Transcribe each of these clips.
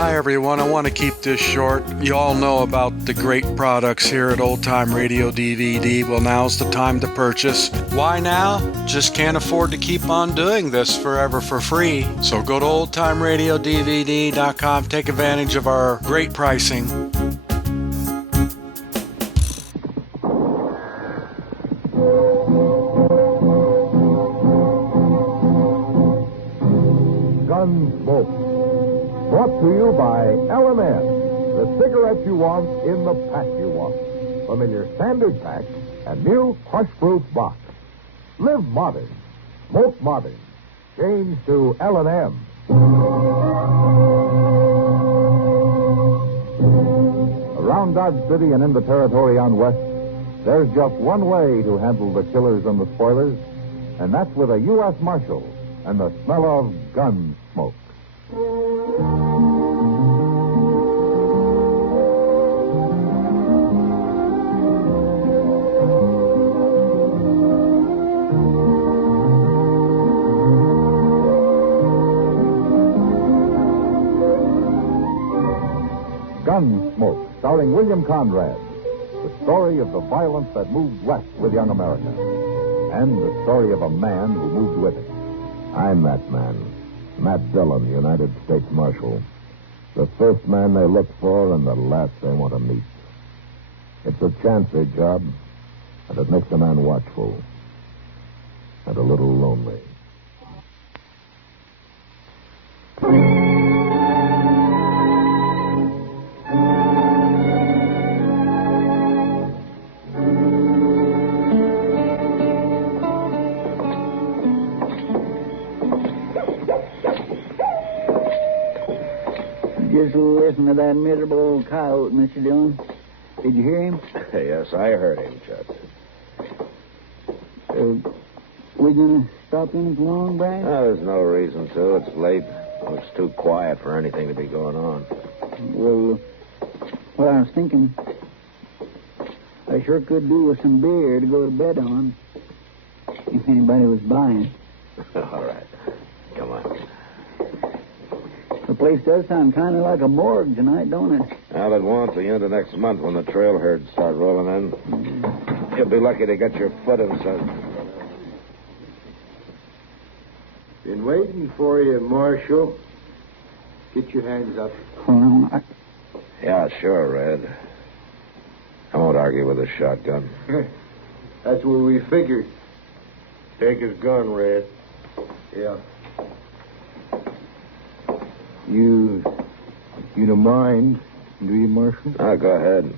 Hi everyone, I want to keep this short. You all know about the great products here at Old Time Radio DVD. Well, now's the time to purchase. Why now? Just can't afford to keep on doing this forever for free. So go to oldtimeradiodvd.com, take advantage of our great pricing. Gunsmoke. Brought to you by L&M, the cigarette you want in the pack you want. Familiar standard pack and new crush-proof box. Live modern. Smoke modern. Change to L&M. Around Dodge City and in the territory on West, there's just one way to handle the killers and the spoilers, and that's with a U.S. Marshal and the smell of gun smoke. Gunsmoke, starring William Conrad. The story of the violence that moved west with young America. And the story of a man who moved with it. I'm that man. Matt Dillon, United States Marshal. The first man they look for and the last they want to meet. It's a chancy job, and it makes a man watchful. And a little lonely. Just listen to that miserable old coyote, Mr. Dillon. Did you hear him? Yes, I heard him, Chet. We gonna stop in for long, Brad? There's no reason to. It's late. It's too quiet for anything to be going on. Well, I was thinking I sure could do with some beer to go to bed on, if anybody was buying. All right. Come on. The place does sound kind of like a morgue tonight, don't it? Well, it won't the end of next month when the trail herds start rolling in. You'll be lucky to get your foot inside. Been waiting for you, Marshal. Get your hands up. Well, Yeah, sure, Red. I won't argue with a shotgun. That's what we figured. Take his gun, Red. Yeah. You don't mind, do you, Marshal? Go ahead.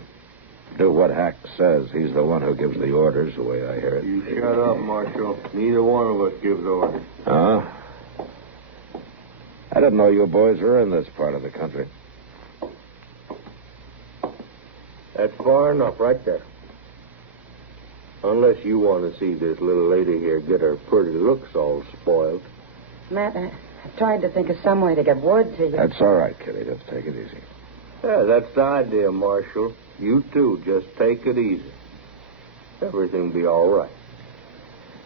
Do what Hack says. He's the one who gives the orders, the way I hear it. You shut up, Marshal. Neither one of us gives orders. Huh? I didn't know you boys were in this part of the country. That's far enough right there. Unless you want to see this little lady here get her pretty looks all spoiled. Matt, I tried to think of some way to get word to you. That's all right, Kitty. Just take it easy. Yeah, that's the idea, Marshal. You too, just take it easy. Everything'll be all right.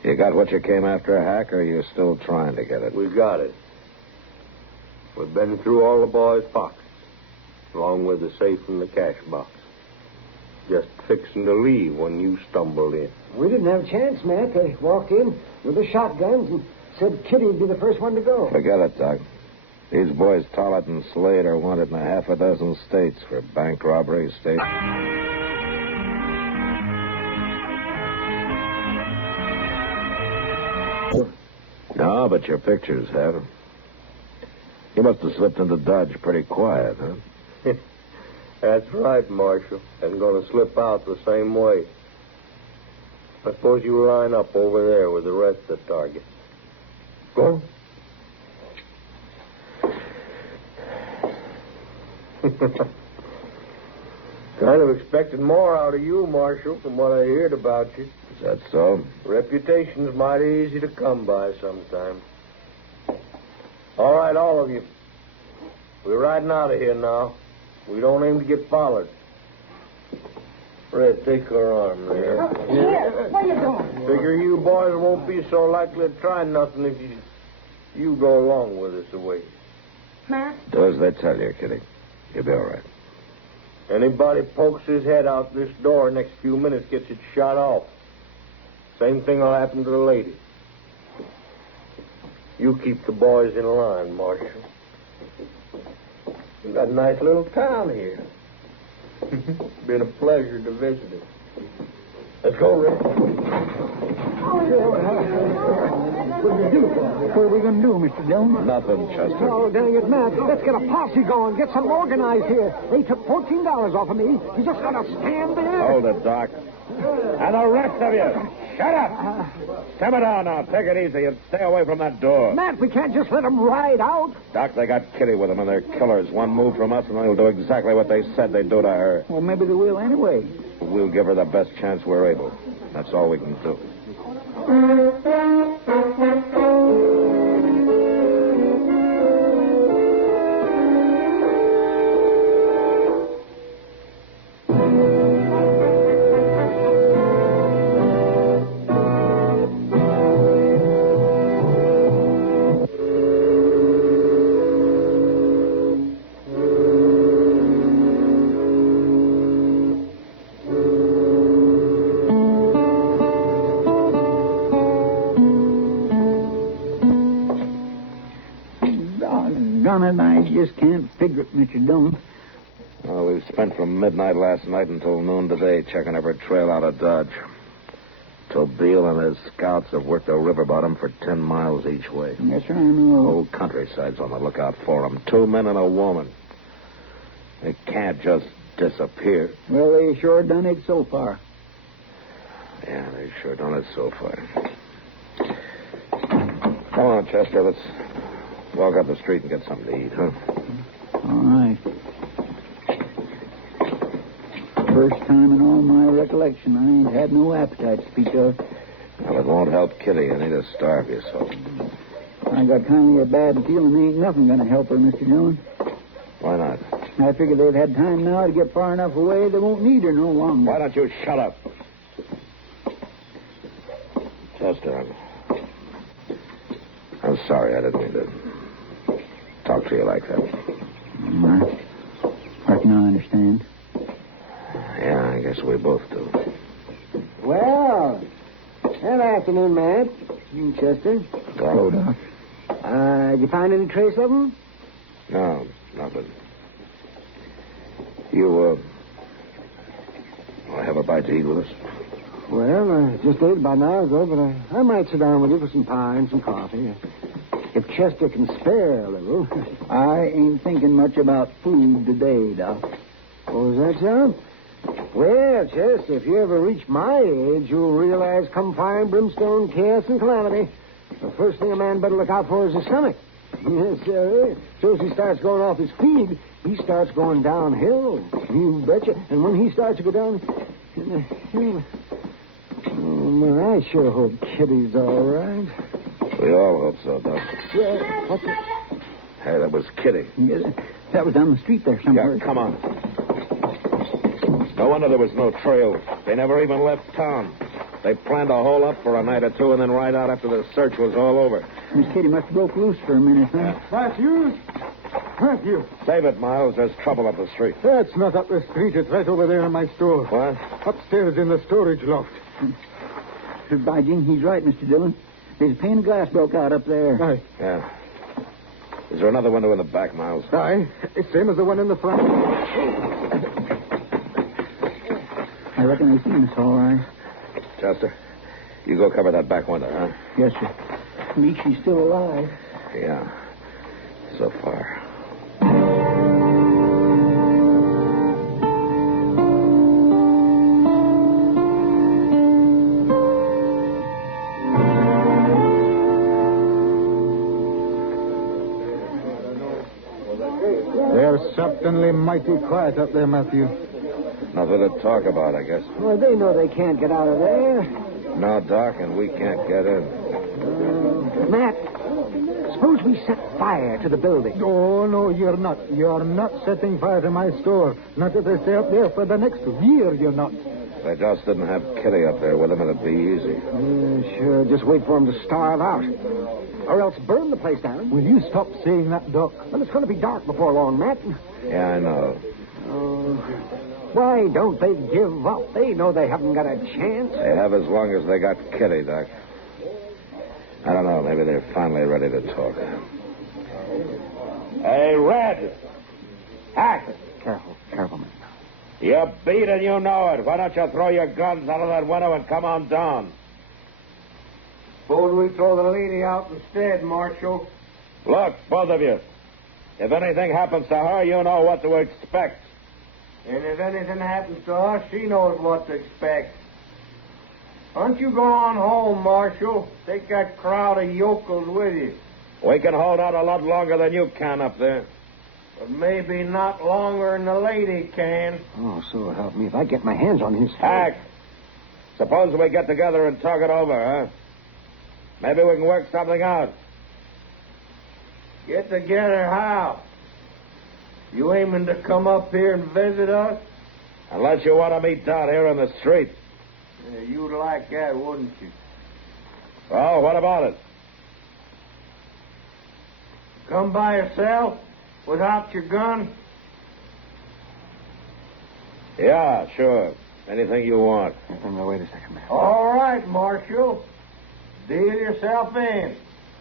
You got what you came after, Hack, or are you still trying to get it? We got it. We've been through all the boys' pockets, along with the safe and the cash box. Just fixing to leave when you stumbled in. We didn't have a chance, Matt. They walked in with the shotguns and said Kitty'd be the first one to go. Forget it, Doc. These boys, Tollett and Slade, are wanted in 6 states for bank robbery, state... No, but your pictures have. You must have slipped into Dodge pretty quiet, huh? That's right, Marshal. And going to slip out the same way. I suppose you line up over there with the rest of the target. Go. Kind of expected more out of you, Marshal, from what I heard about you. Is that so? Reputation's mighty easy to come by sometimes. All right, all of you. We're riding out of here now. We don't aim to get followed. Red, take her arm there. Here, what are you doing? Figure you boys won't be so likely to try nothing if you go along with us away. Matt? Do as they tell you, Kitty. You'll be all right. Anybody pokes his head out this door next few minutes gets it shot off. Same thing will happen to the lady. You keep the boys in line, Marshal. We got a nice little town here. Been a pleasure to visit it. Let's go, Rick. What are we going to do, Mr. Dillon? Nothing, Chester. Oh, dang it, Matt. Let's get a posse going. Get some organized here. They took $14 off of me. You just got to stand there. Hold it, Doc. And the rest of you, shut up. Simmer down now. Take it easy and stay away from that door. Matt, we can't just let them ride out. Doc, they got Kitty with them, and they're killers. One move from us, and they'll do exactly what they said they'd do to her. Well, maybe they will anyway. We'll give her the best chance we're able. That's all we can do. Doggone it, I just can't figure it, Mr. Dillon. Well, we've spent from midnight last night until noon today checking every trail out of Dodge. Till Beale and his scouts have worked the river bottom for 10 miles each way. Yes, sir, I know. The whole countryside's on the lookout for them. 2 men and a woman. They can't just disappear. Well, they sure done it so far. Yeah, they've sure done it so far. Come on, Chester, let's walk up the street and get something to eat, huh? All right. First time in all my recollection, I ain't had no appetite to speak of. Well, it won't help Kitty. You need to starve yourself. I got kind of a bad feeling ain't nothing going to help her, Mr. Dillon. Why not? I figure they've had time now to get far enough away they won't need her no longer. Why don't you shut up? Chester, I'm sorry. I didn't mean to talk to you like that. I reckon I understand. Yeah, I guess we both do. Well, good afternoon, Matt. Chester. Hello, Doc. Did you find any trace of them? No, nothing. You, have a bite to eat with us? Well, I just ate about an hour ago, but I might sit down with you for some pie and some coffee. If Chester can spare a little. I ain't thinking much about food today, Doc. Oh, is that so? Well, Chester, if you ever reach my age, you'll realize come fire and brimstone, chaos and calamity, the first thing a man better look out for is his stomach. Yes, sir. So as he starts going off his feed, he starts going downhill. You betcha. And when he starts to go down... Oh, man, I sure hope Kitty's all right. We all hope so, Doc. Yeah, what's it? Hey, that was Kitty. Yes, that was down the street there somewhere. Yeah, come on. No wonder there was no trail. They never even left town. They planned to hole up for a night or two and then ride out after the search was all over. Miss Kitty must have broke loose for a minute, huh? Yeah. Matthew. Save it, Miles. There's trouble up the street. That's not up the street. It's right over there in my store. What? Upstairs in the storage loft. By Jing, he's right, Mr. Dillon. There's a pane of glass broke out up there. Aye. Yeah. Is there another window in the back, Miles? Aye. It's same as the one in the front. I reckon they seen us all right. Chester, you go cover that back window, huh? Yes, sir. At least she's still alive. Yeah. So far. They're certainly mighty quiet up there, Matthew. Nothing to talk about, I guess. Well, they know they can't get out of there. No, Doc, and we can't get in. Matt, suppose we set fire to the building. Oh, no, you're not. You're not setting fire to my store. Not if they stay up there for the next year, you're not. If they just didn't have Kitty up there with them, it'd be easy. Sure, just wait for them to starve out. Or else burn the place down. Will you stop saying that, Doc? Well, it's going to be dark before long, Matt. Yeah, I know. Oh, why don't they give up? They know they haven't got a chance. They have as long as they got Kitty, Doc. I don't know. Maybe they're finally ready to talk. Hey, Red! Hack! Careful, man. You're beat and you know it. Why don't you throw your guns out of that window and come on down? Suppose we throw the lady out instead, Marshal. Look, both of you. If anything happens to her, you know what to expect. And if anything happens to us, she knows what to expect. Why don't you go on home, Marshal? Take that crowd of yokels with you. We can hold out a lot longer than you can up there. But maybe not longer than the lady can. Oh, so help me if I get my hands on his Hack! Suppose we get together and talk it over, huh? Maybe we can work something out. Get together how? You aiming to come up here and visit us? Unless you want to meet down here in the street. Yeah, you'd like that, wouldn't you? Well, what about it? Come by yourself? Without your gun? Yeah, sure. Anything you want. Now, wait a second, man. All right, Marshal. Deal yourself in.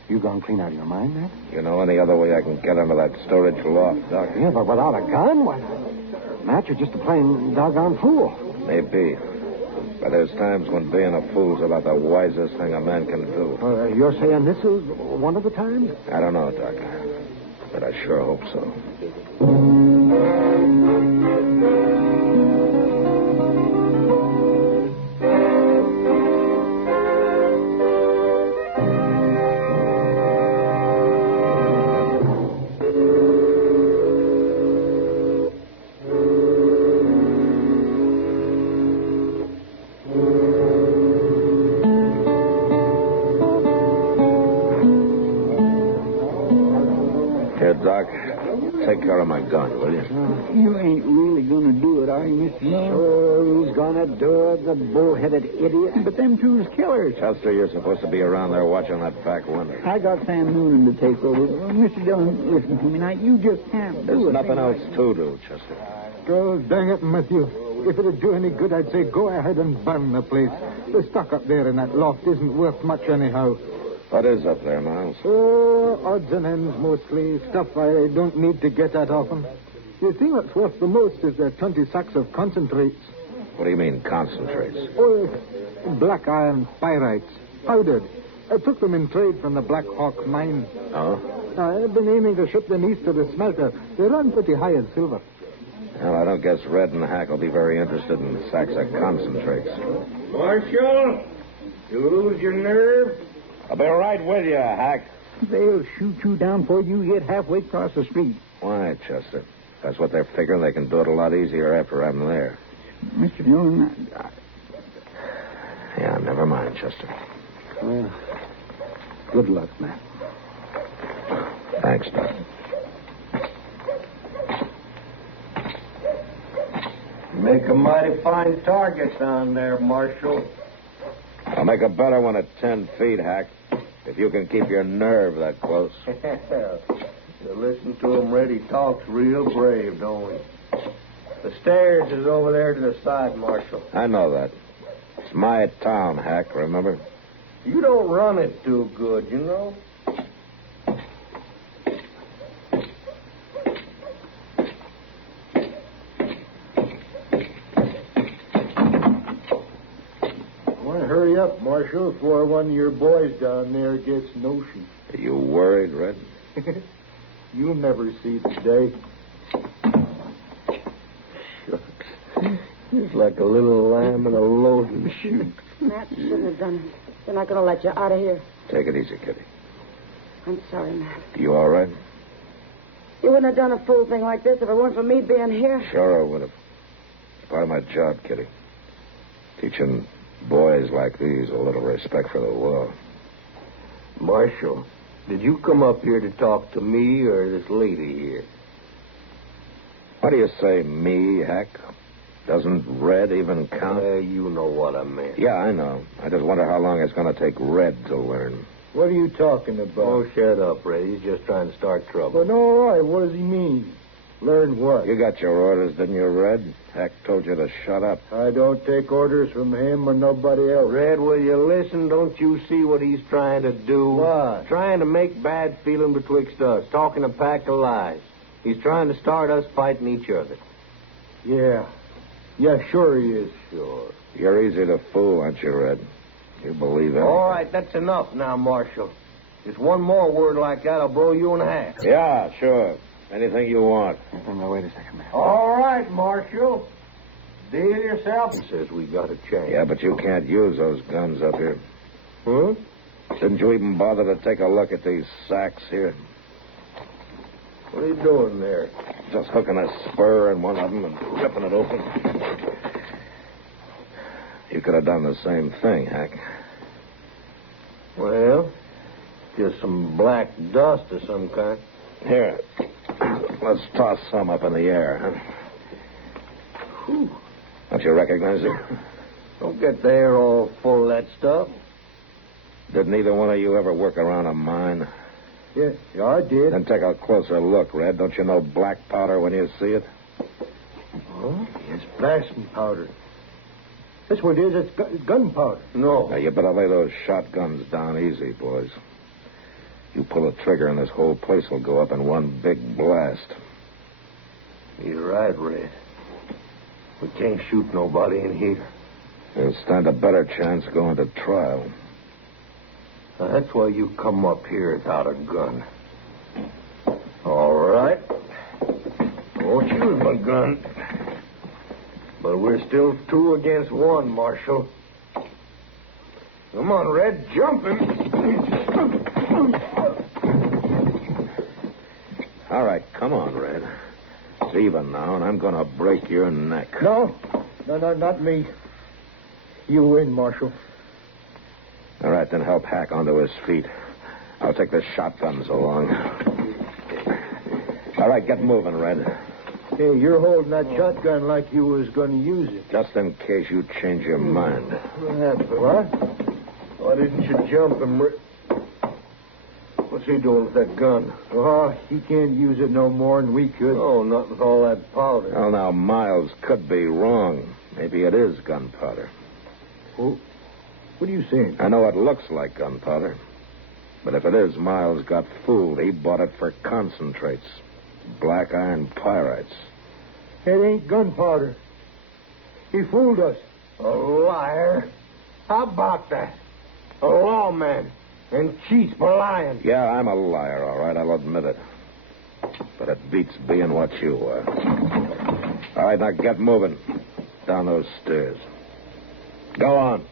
You gone clean out of your mind, man? You know any other way I can get into that storage loft, Doc? Yeah, but without a gun? Why not? Matt, you're just a plain doggone fool. Maybe. But there's times when being a fool's about the wisest thing a man can do. You're saying this is one of the times? I don't know, Doc. But I sure hope so. Here, Doc. Take care of my gun, will you? You ain't really gonna do it, are you, Mr. Miller? Sure, who's gonna do it? The bull-headed idiot. But them two's killers. Chester, you're supposed to be around there watching that back window. I got Sam Noonan to take over. Mr. Dillon, listen to me now. You just can't do There's it. nothing else to do, Chester. Oh, dang it, Matthew. If it'd do any good, I'd say go ahead and burn the place. The stock up there in that loft isn't worth much anyhow. What is up there, Miles? Oh, odds and ends mostly. Stuff I don't need to get at often. The thing that's worth the most is the 20 sacks of concentrates. What do you mean, concentrates? Oh, black iron pyrites. Powdered. I took them in trade from the Black Hawk mine. Oh? I've been aiming to ship them east to the smelter. They run pretty high in silver. Well, I don't guess Red and Hack will be very interested in sacks of concentrates. Marshal, you lose your nerve? I'll be right with you, Hack. They'll shoot you down before you get halfway across the street. Why, Chester? That's what they're figuring. They can do it a lot easier after I'm there. Mr. Dillon, Yeah, never mind, Chester. Well, good luck, Matt. Thanks, Doc. Make a mighty fine target down there, Marshal. I'll make a better one at 10 feet, Hack. If you can keep your nerve that close. You listen to him, Red. He talks real brave, don't he? The stairs is over there to the side, Marshal. I know that. It's my town, Hack, remember? You don't run it too good, you know. Hurry up, Marshal, before one of your boys down there gets notion. Are you worried, Red? You'll never see the day. Shucks. It's like a little lamb in a loaded chute. Matt, you shouldn't have done it. They're not going to let you out of here. Take it easy, Kitty. I'm sorry, Matt. You all right? You wouldn't have done a fool thing like this if it weren't for me being here. Sure I would have. It's part of my job, Kitty. Teaching boys like these a little respect for the law. Marshal, did you come up here to talk to me or this lady here? What do you say, me, Hack? Doesn't Red even count? You know what I meant. Yeah, I know. I just wonder how long it's going to take Red to learn. What are you talking about? Oh, shut up, Ray. He's just trying to start trouble. But all right, what does he mean? Learn what? You got your orders, didn't you, Red? Hack told you to shut up. I don't take orders from him or nobody else. Red, will you listen? Don't you see what he's trying to do? What? Trying to make bad feeling betwixt us, talking a pack of lies. He's trying to start us fighting each other. Yeah. Yeah, sure he is. Sure. You're easy to fool, aren't you, Red? You believe it. All right, that's enough now, Marshal. Just one more word like that, I'll blow you in half. Yeah, sure. Anything you want. Now, wait a second, man. All right, Marshal. Deal yourself. He says we got a chance. Yeah, but you can't use those guns up here. Huh? Didn't you even bother to take a look at these sacks here? What are you doing there? Just hooking a spur in one of them and ripping it open. You could have done the same thing, Hack. Well, just some black dust of some kind. Here, let's toss some up in the air, huh? Whew. Don't you recognize it? Don't get the air all full of that stuff. Did neither one of you ever work around a mine? Yeah, I did. Then take a closer look, Red. Don't you know black powder when you see it? Oh, it's blasting powder. That's what it is. It's gunpowder. No. Now, you better lay those shotguns down easy, boys. You pull a trigger and this whole place will go up in one big blast. You're right, Red. We can't shoot nobody in here. You'll stand a better chance going to trial. Now, that's why you come up here without a gun. All right. Won't use my gun. But we're still 2 against 1, Marshal. Come on, Red, jump him. All right, come on, Red. It's even now, and I'm going to break your neck. No, not me. You win, Marshal. All right, then help Hack onto his feet. I'll take the shotguns along. All right, get moving, Red. Hey, you're holding that shotgun like you was going to use it. Just in case you change your mind. What? Why didn't you jump him? What's he doing with that gun? Oh, he can't use it no more than we could. Oh, not with all that powder. Well, now, Miles could be wrong. Maybe it is gunpowder. Oh, what are you saying? I know it looks like gunpowder. But if it is, Miles got fooled. He bought it for concentrates. Black iron pyrites. It ain't gunpowder. He fooled us. A liar? How about that? A lawman. And cheats for lying. Yeah, I'm a liar, all right. I'll admit it. But it beats being what you are. All right, now get moving. Down those stairs. Go on.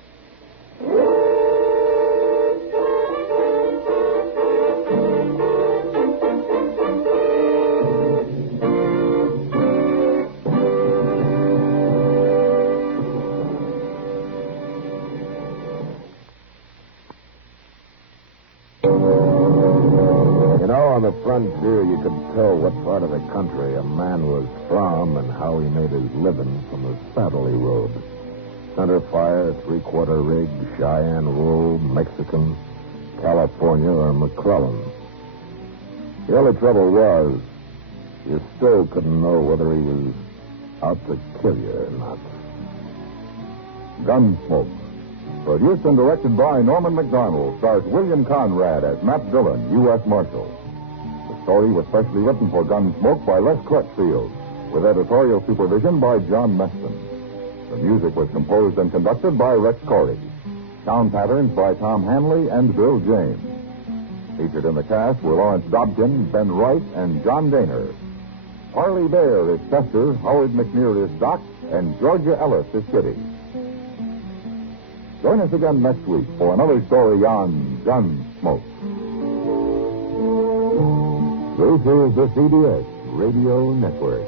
On the frontier, you could tell what part of the country a man was from and how he made his living from the saddle he rode. Center fire, 3/4 rig, Cheyenne wool, Mexican, California, or McClellan. The only trouble was, you still couldn't know whether he was out to kill you or not. Gunsmoke, produced and directed by Norman McDonald, stars William Conrad as Matt Dillon, U.S. Marshal. The story was specially written for Gunsmoke by Les Crutchfield, with editorial supervision by John Meston. The music was composed and conducted by Rex Corey. Sound patterns by Tom Hanley and Bill James. Featured in the cast were Lawrence Dobkin, Ben Wright, and John Daner. Harley Bear is Chester, Howard McNear is Doc, and Georgia Ellis is Kitty. Join us again next week for another story on Gunsmoke. This is the CBS Radio Network.